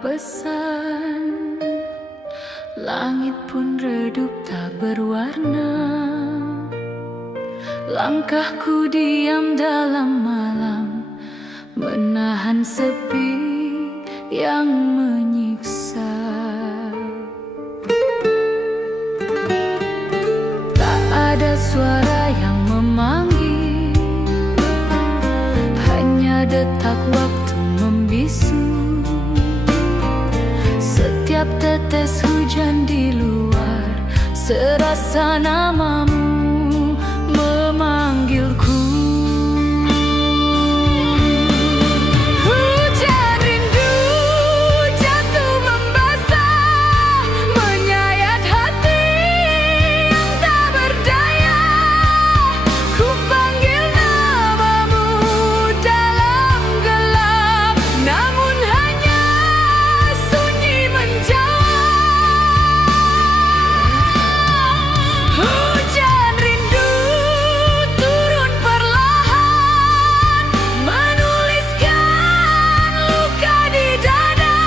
pesan, langit pun redup tak berwarna. Langkahku diam dalam malam, menahan sepi yang menyiksa. Tak ada suara yang memanggil, hanya detak waktu membisu. Setiap tetes hujan di luar, serasa namamu memanggilku. Hujan rindu jatuh membasah, menyayat hati yang tak berdaya. Ku panggil namamu dalam gelap, namun hanya sunyi menjawab. Hujan rindu turun perlahan, menuliskan luka di dada.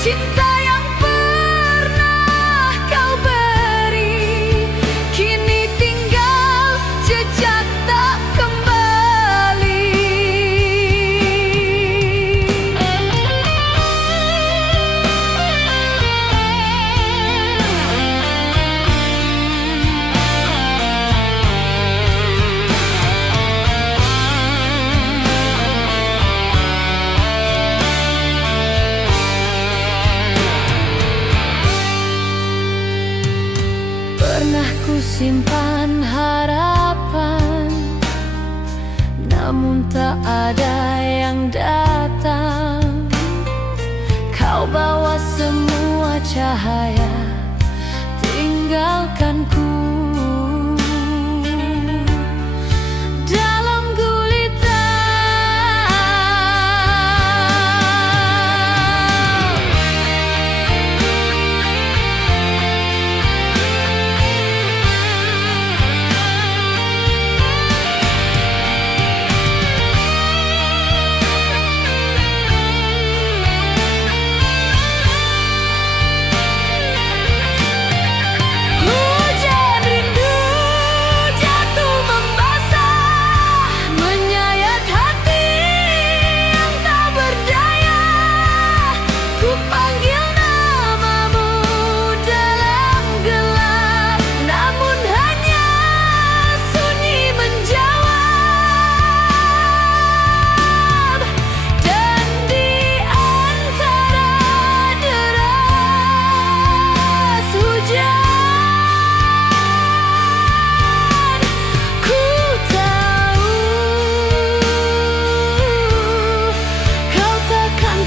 Cinta yang pernah kau beri, kini tinggal jejak tak kembali. Pernah ku simpan harapan, namun tak ada yang datang. Kau bawa semua cahaya, tinggalkanku dalam gulita. Hujan rindu jatuh membasah, menyayat hati yang tak berdaya. Ku panggil namamu dalam gelap, namun hanya sunyi menjawab. Dan di antara deras hujan, ku tahu kau takkan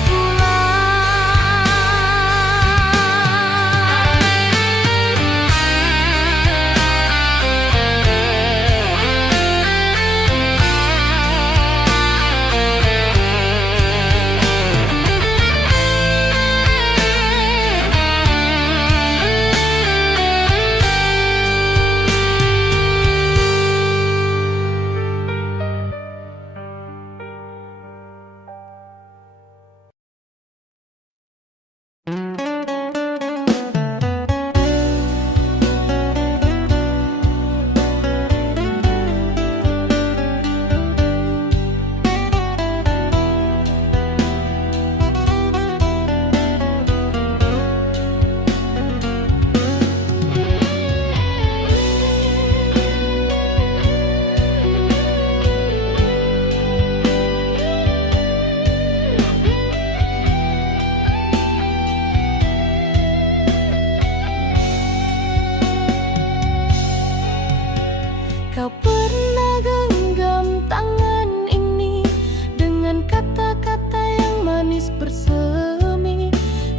Kau pernah genggam tangan ini dengan kata-kata yang manis bersemi.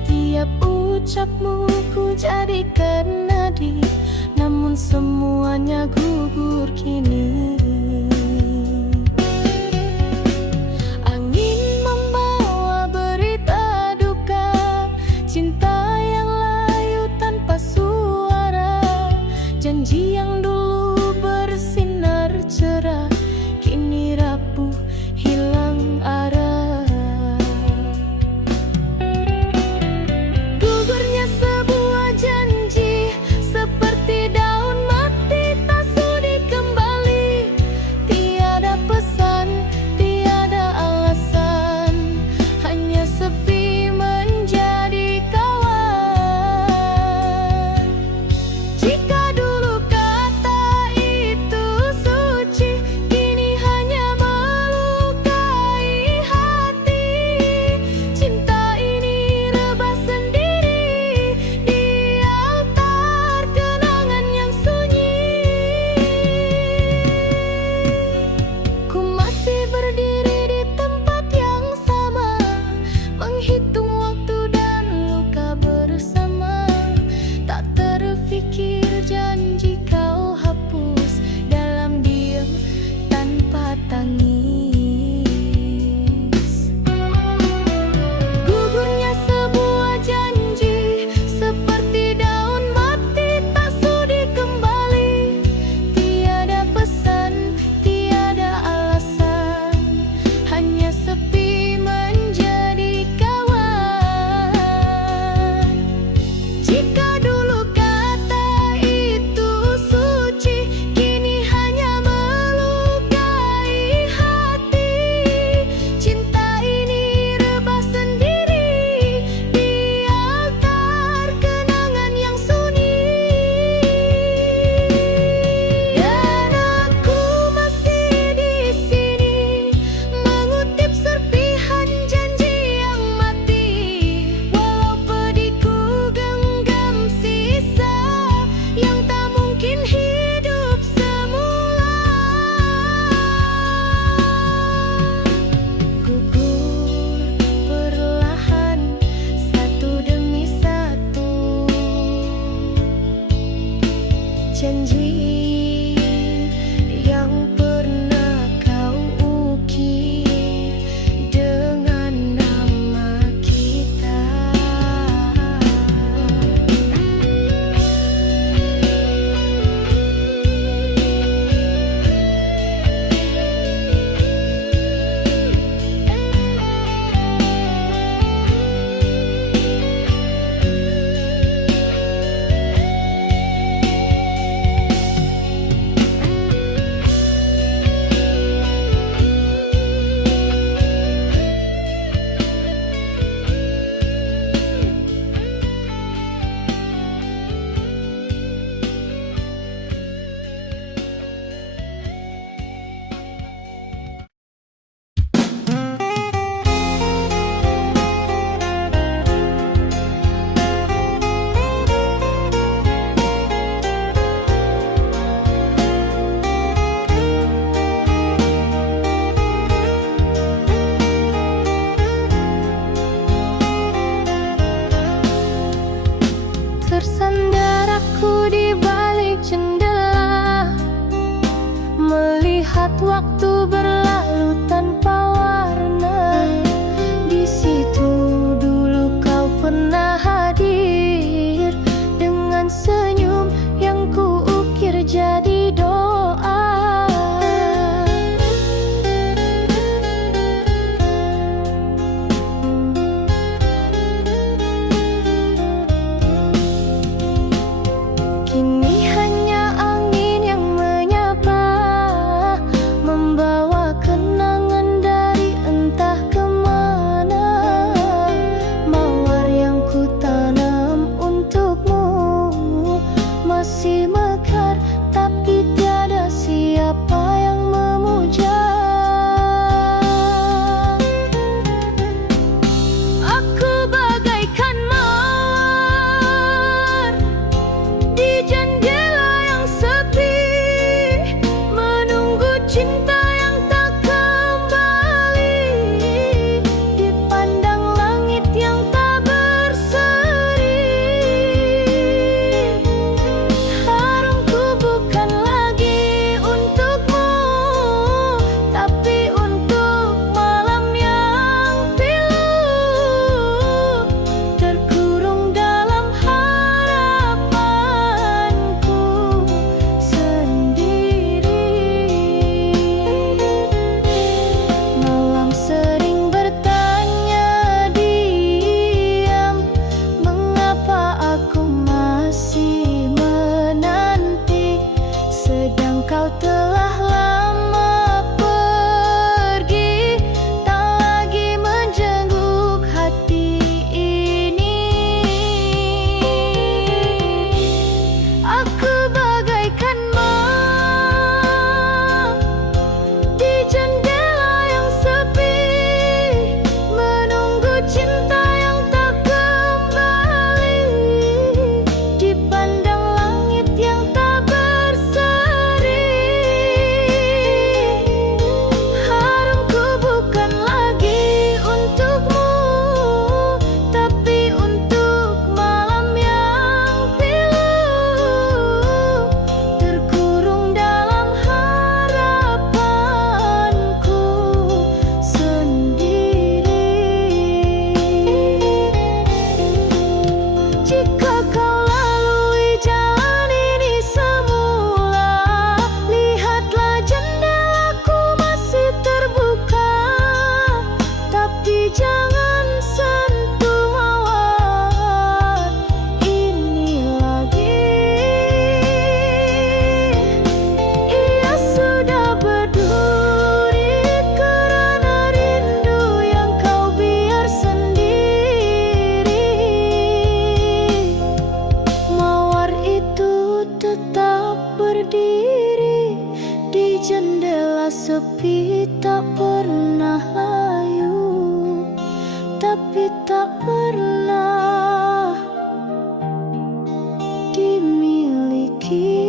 Tiap ucapmu ku jadikan nadi, namun semuanya gugur kini. Angin membawa berita duka, cinta yang layu tanpa suara. Janji yang dulu bersinar cerah, kini rapuh hilang arah. Bersandar aku di balik jendela, melihat waktu berlalu tanpa warna. Di situ dulu kau pernah hadir, dengan senyum yang kuukir jadi doa. Kini hanya angin yang menyapa, membawa kenangan dari entah kemana. Mawar yang ku tanam untukmu masih mekar, tapi tiada siapa yang memuja. Aku bagaikan mawar di jendela yang sepi, menunggu cinta yang tak kembali, dipandang langit yang tak berseri. Harumku bukan lagi untukmu, tapi untuk malam yang pilu, terkurung dalam harapanku sendiri. Malam sering bertanya diam, mengapa aku masih menanti, sedang kau telah lama pergi, tak lagi menjenguk hati ini. Aku bagaikan mawar di jendela yang sepi, menunggu cinta yang tak kembali, dipandang langit yang tak berseri. Harumku bukan lagi untukmu, tapi untuk malam yang pilu, terkurung dalam harapanku sendiri. Jika kau lalui jalan ini semula, lihatlah jendelaku masih terbuka, tapi jangan sentuh mawar ini lagi. Ia sudah berduri kerana rindu yang kau biar sendiri. Mawar itu tetap berdiri di jendela sepi, tak pernah layu, tapi tak pernah dimiliki.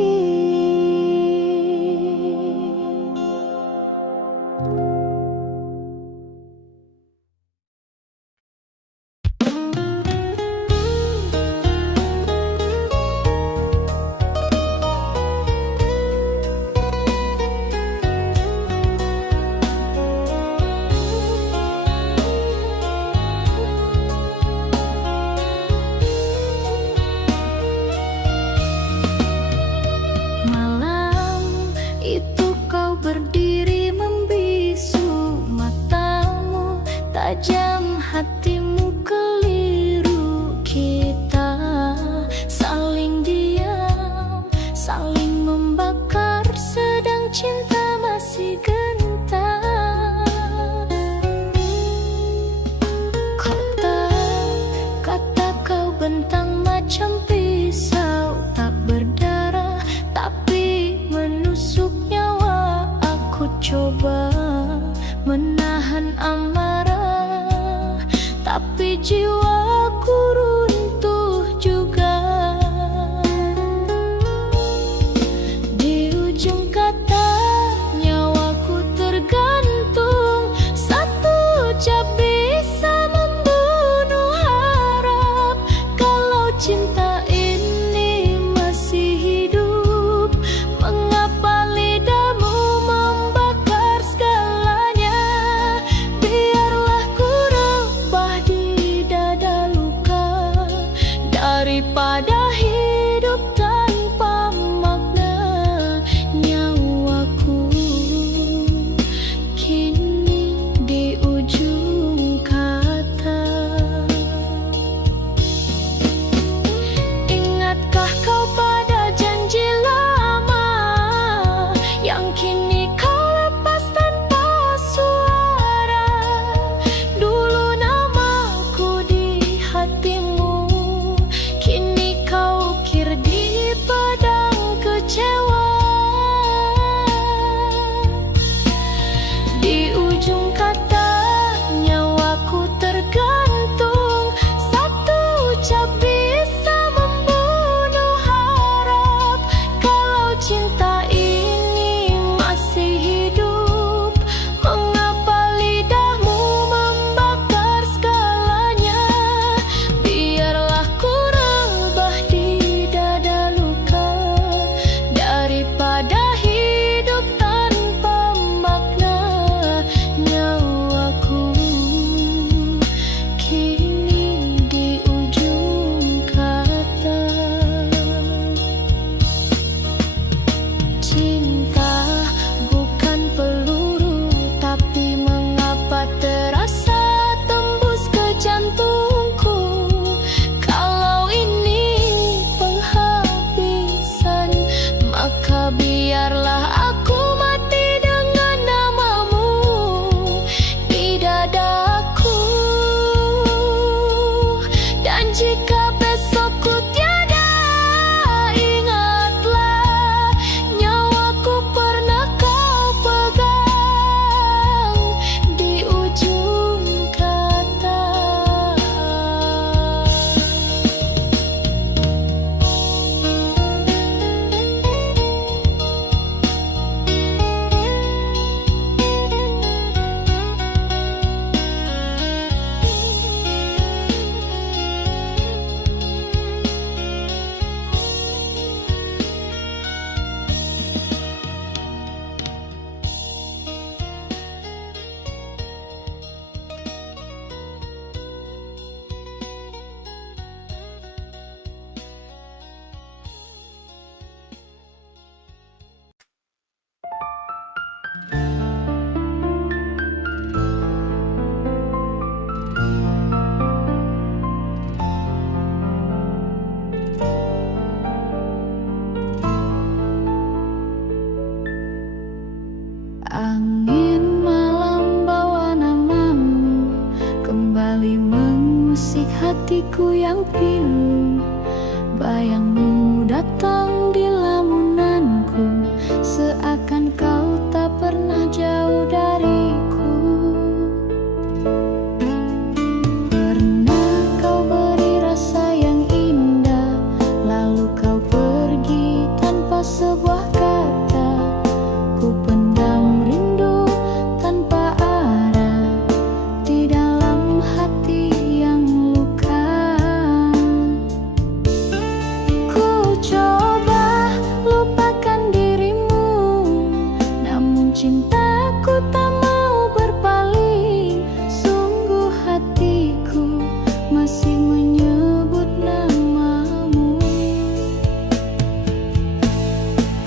hatiku yang pilu. Bayangmu datang di lamunanku, seakan kau tak pernah jauh dariku. Pernah kau beri rasa yang indah, lalu kau pergi tanpa sebuah kata. Ku pendam rindu tanpa arah di dalam hati yang luka. Ku coba lupakan dirimu, namun cintaku tak mau berpaling. Sungguh hatiku masih menyebut namamu.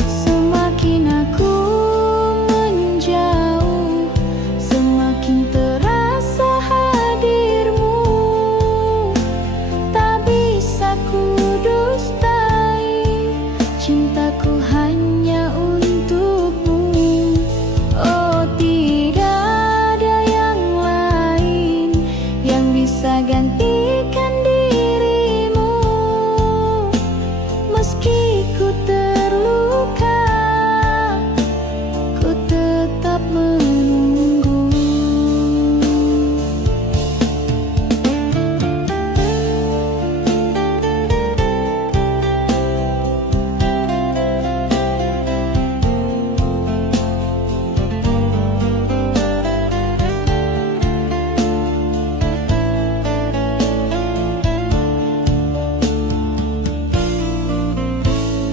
Semakin aku menjauh, semakin terasa hadirmu. Tak bisa ku dustai cintaku hanya untukmu. Oh, tidak ada yang lain yang bisa gantikan dirimu. Meski ku terluka, ku tetap menunggu.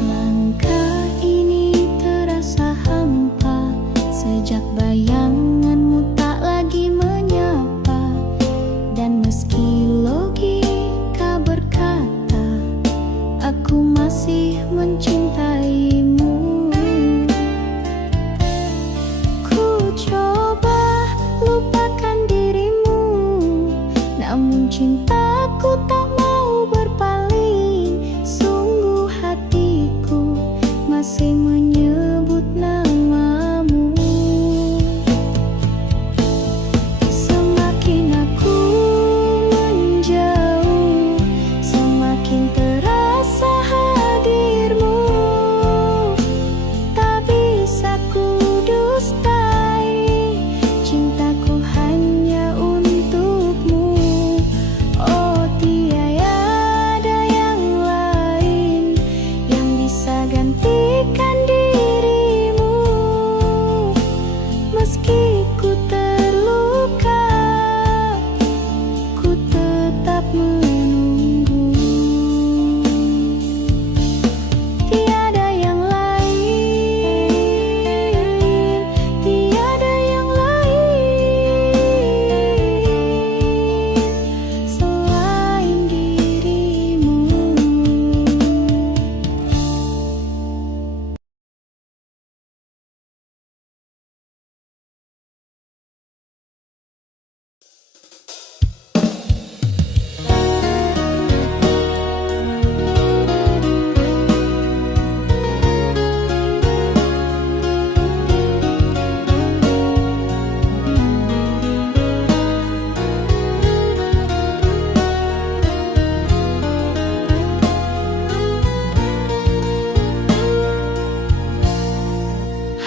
Langkah ini terasa hampa sejak bayanganmu tak lagi menyapa. Dan meski logika berkata aku masih mencintaimu, ku coba lupakan dirimu, namun cintaku tak mau berpaling. Sungguh hatiku masih menyebut namamu. Semakin aku menjauh, semakin terasa hadirmu. Tak bisa ku dustai cintaku hanya untukmu. Oh, tiada yang lain yang bisa gantikan dirimu. Meski ku terluka, ku tetap menunggu. Tiada yang lain, tiada yang lain selain dirimu.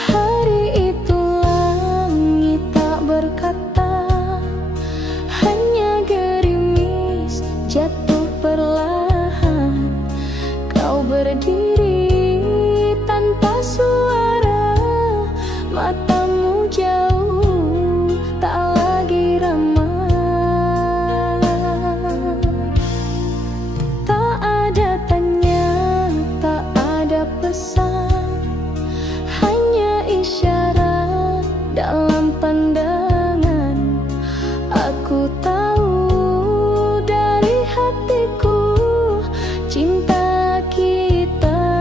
Hari itu langit tak berkata, hanya gerimis jatuh perlahan. Kau berdiri tanpa suara, matamu jauh tak lagi ramah. Tak ada tanya, tak ada pesan, hanya isyarat dalam pandangan. Aku tahu dari hatiku cinta kita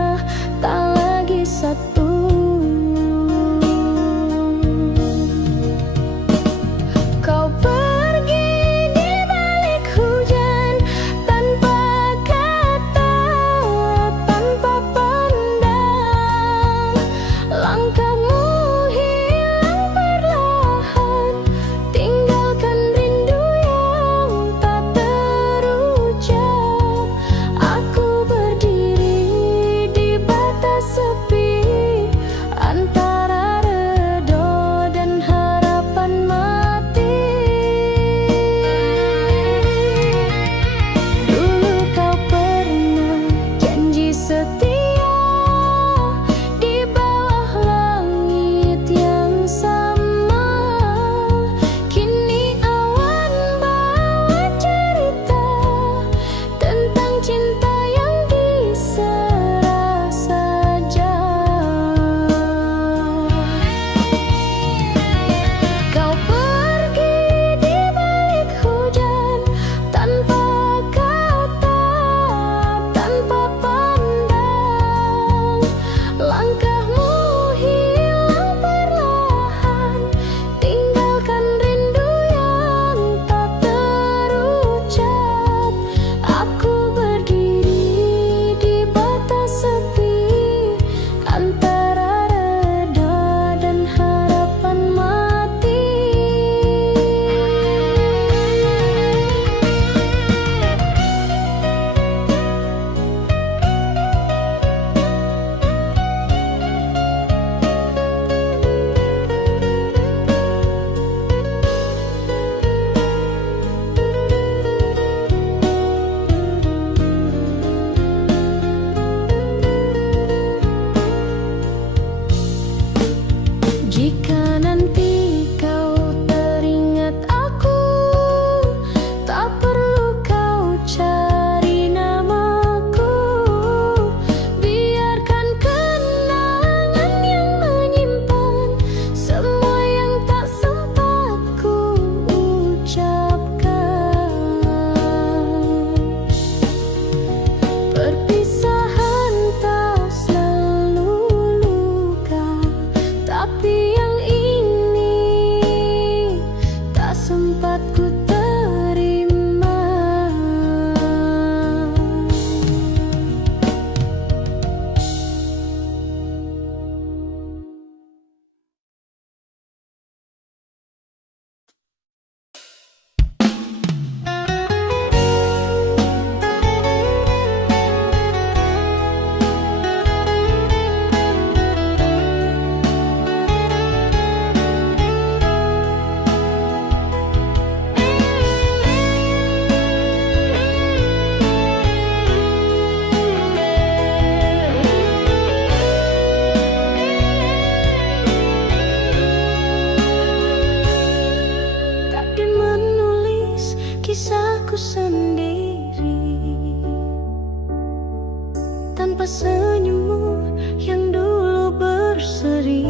senyummu yang dulu berseri.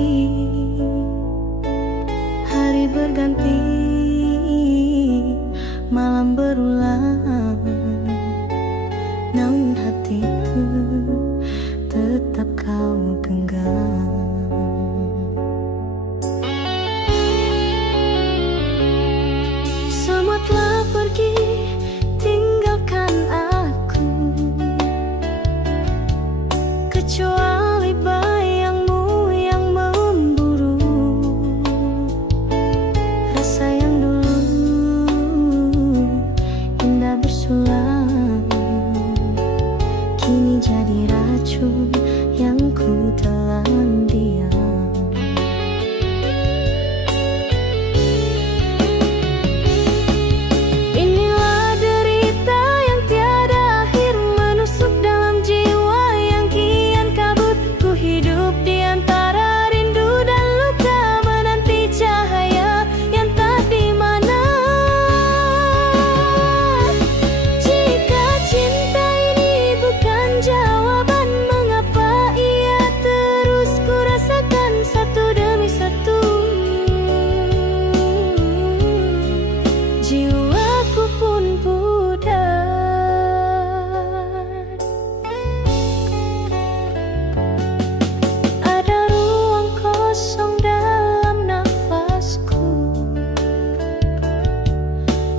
Hari berganti, malam berulang, namun hatiku tetap kau genggam. Semua telah pergi, tinggalkan aku, kecuali bayangmu yang memburu. Rasa yang dulu indah bersulang, kini jadi racun yang ku telan diam. Inilah derita yang tiada akhir menusuk dalam jiwa yang kian kabut. Ku hidup di antara rindu dan luka, menanti cahaya yang tak di mana. Jika cinta ini bukan jawaban, mengapa ia terus ku rasakan satu demi satu? Jiwaku pun pudar. Ada ruang kosong dalam nafasku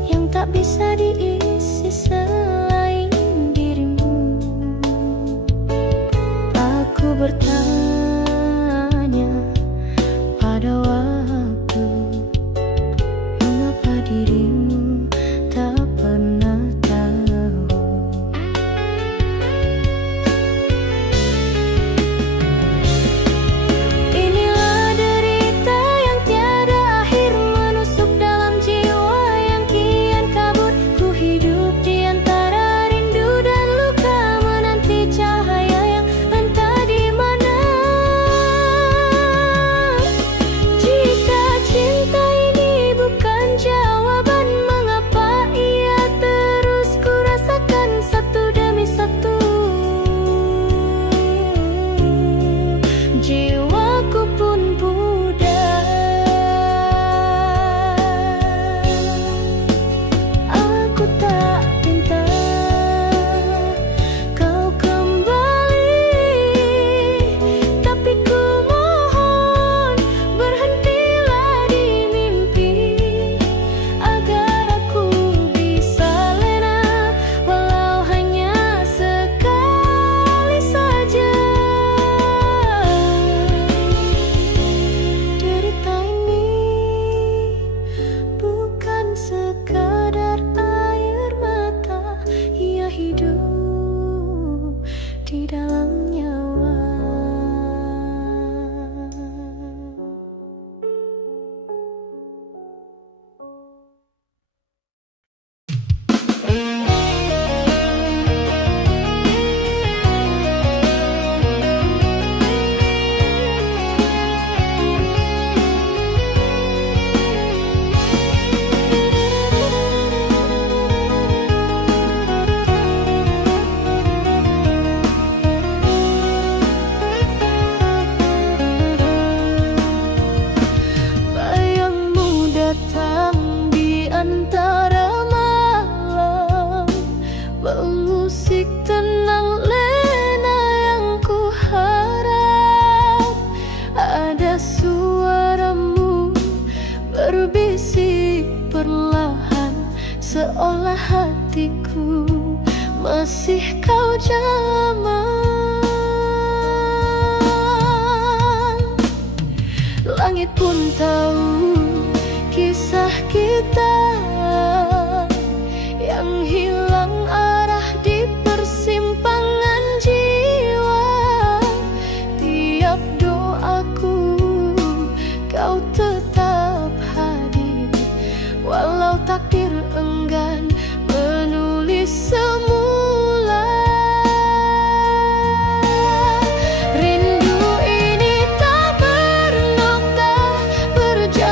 yang tak bisa diisi selain dirimu. Aku bertanya pada waktu, mengapa dirimu tak pernah tahu? Inilah derita yang tiada akhir menusuk dalam jiwa yang kian kabut. Ku hidup di antara rindu dan luka, menanti cahaya yang entah di mana. Jika cinta ini bukan jawaban, mengapa ia terus ku rasakan satu demi satu? Jiwaku pun pudar. Aku tak minta kau kembali, tapi ku mohon berhentilah di mimpi, agar aku bisa lena walau hanya sekali saja. Derita ini bukan sekadar air mata, ia hidup di dalam nyawa. Bayangmu datang di antara malam, mengusik tenang lena yang ku harap. Ada suaramu berbisik perlahan, seolah hatiku masih kau jamah. Langit pun tahu kisah kita yang hilang arah di persimpangan jiwa. Tiap doaku kau tetap hadir, walau takdir enggan menulis semula. Rindu ini tak bernokta, berjalan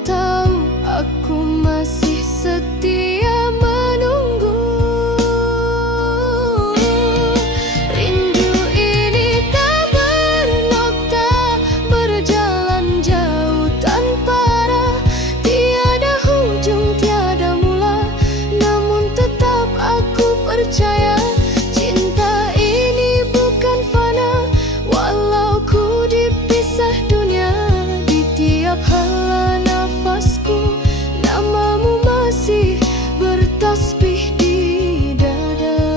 tahu aku masih setia menunggu. Rindu ini tak bernokta, berjalan jauh tanpa arah, tiada hujung, tiada mula, namun tetap aku percaya cinta ini bukan fana. Walau ku dipisah dunia, di tiap hala nafasku namamu masih bertasbih di dada.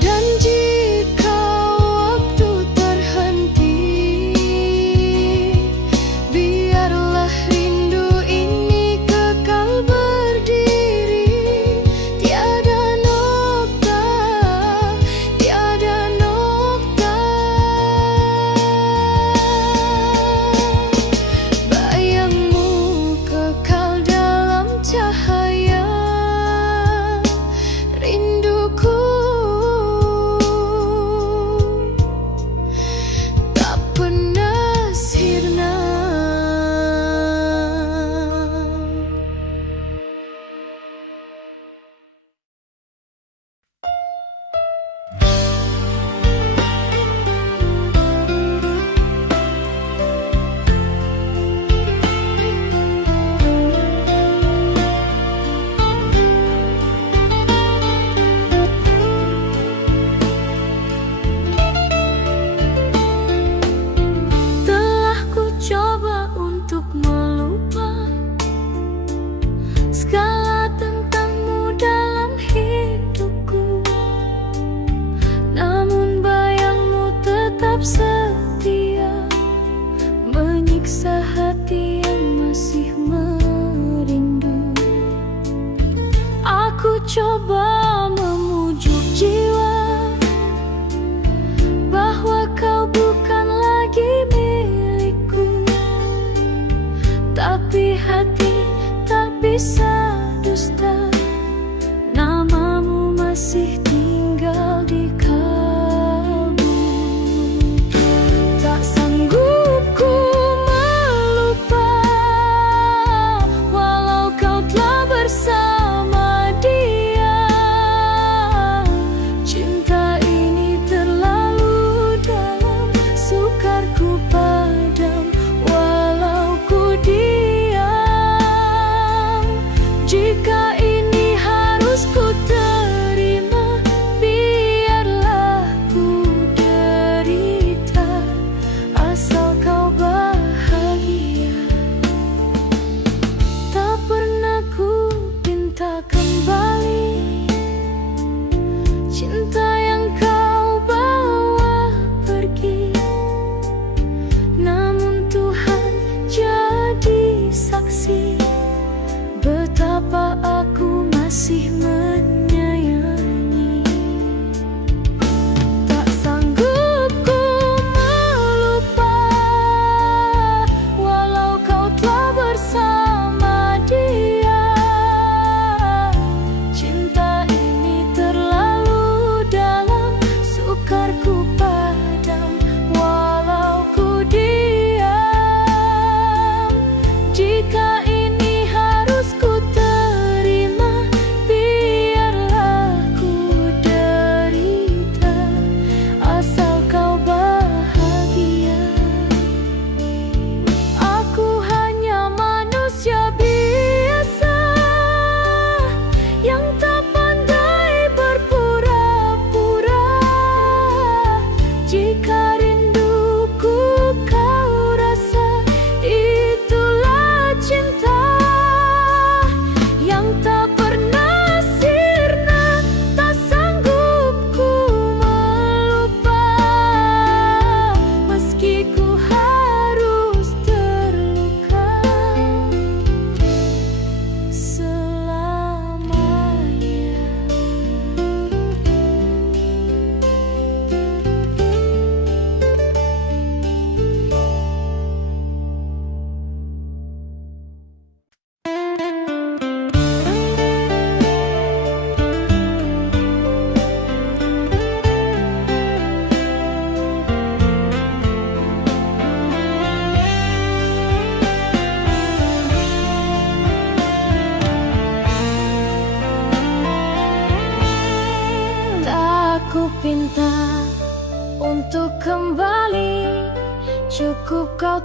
Dan jika waktu terhenti, biarlah rindu ini kekal berdiri. Tiada nokta, tiada nokta. Bayangmu kekal dalam cahaya rinduku, tak pernah sirna. Telah ku coba untuk melupa segala tentangmu dalam hidupku, namun bayangmu tetap setia, menyiksa hati yang masih merindu. Aku coba memujuk jiwa bahwa kau bukan lagi milikku, tapi hati tak bisa dusta, namamu masih tinggal di kalbu. Tak sanggup ku melupa, walau kau telah bersama dia. Cinta ini terlalu dalam, sukarku padam walau ku diam.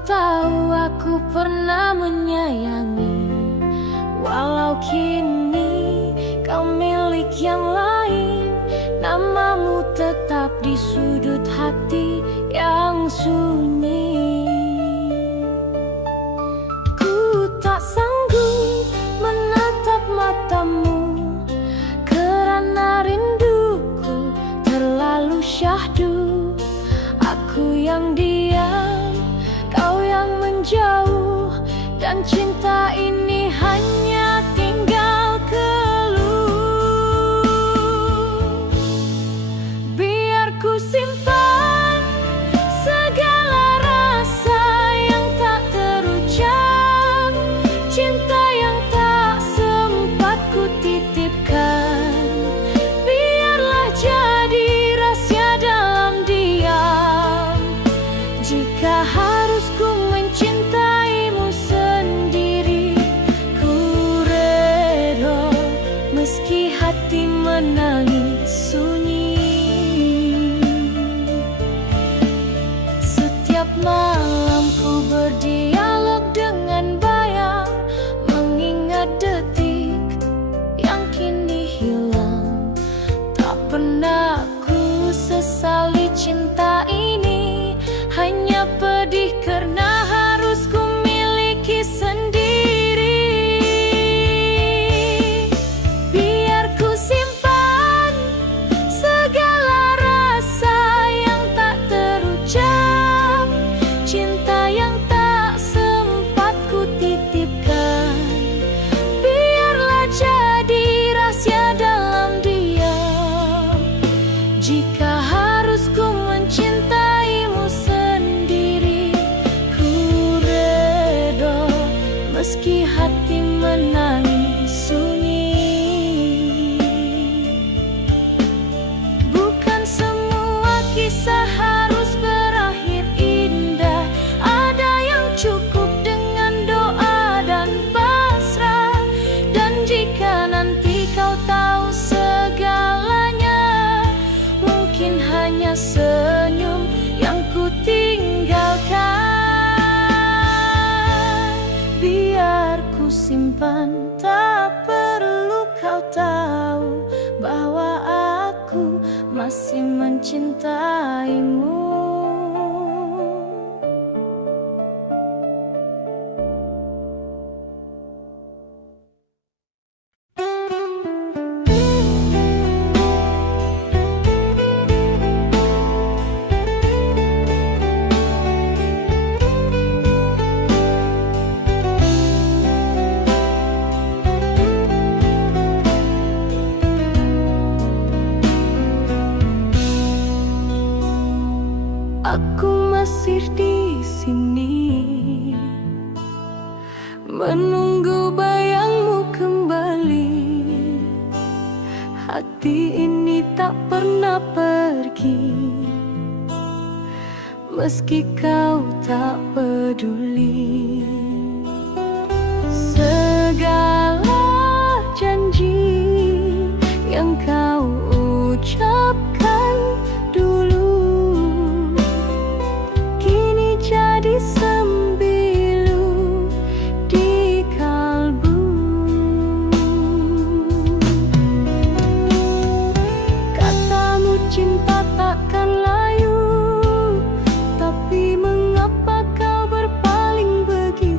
tahu aku pernah menyayangi, walau kini kau milik yang lain. Namamu tetap di sudut hati yang sunyi. Ku tak sanggup menatap matamu, karena rinduku terlalu syahdu. Aku yang diam, kau yang menjauh, dan cinta ini hanya tinggal keluh. Biar ku simpan segala rasa yang tak terucap, cinta yang tak sempat ku titipkan. Biarlah jadi rahasia dalam diam. Jika harus ku mencintaimu sendiri, ku reda meski hati menangis sunyi. Setiap malam ku berdialog dengan bayang, mengingat detik yang kini hilang. Tak pernah ku sesali cinta ini, hanya pedih karena harus ku miliki sendiri. Biar ku simpan segala rasa yang tak terucap, cinta yang tak sempat ku titipkan. Biarlah jadi rahasia dalam diam. Jika harus ku mencintaimu sendiri, ku reda meski hati menangis sunyi. Bukan semua kisah harus berakhir indah. Ada yang cukup dengan doa dan pasrah. Dan jika nanti kau tahu segalanya, mungkin hanya senyum yang ku tinggalkan. Biar ku simpan, tak perlu kau tahu bahwa aku masih mencintaimu. Aku masih di sini, menunggu bayangmu kembali. Hati ini tak pernah pergi, meski kau tak peduli. Segala janji yang kau ucapkan dulu, kini jadi sembilu di kalbu. Katamu cinta takkan layu, tapi mengapa kau berpaling begitu?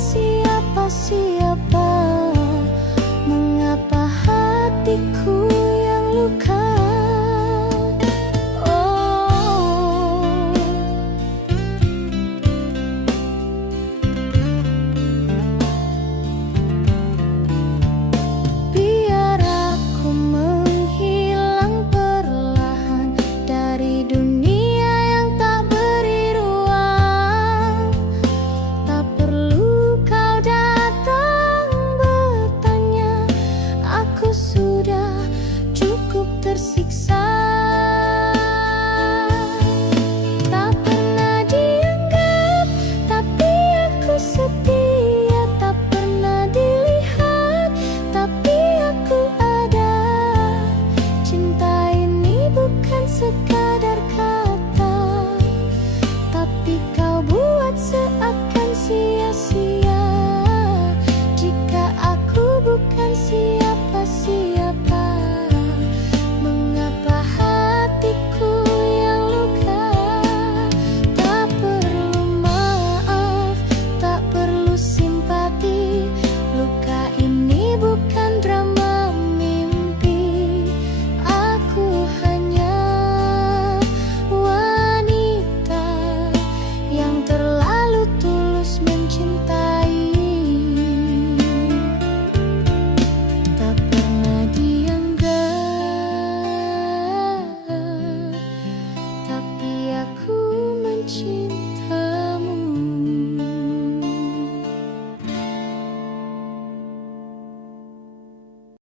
siapa siapa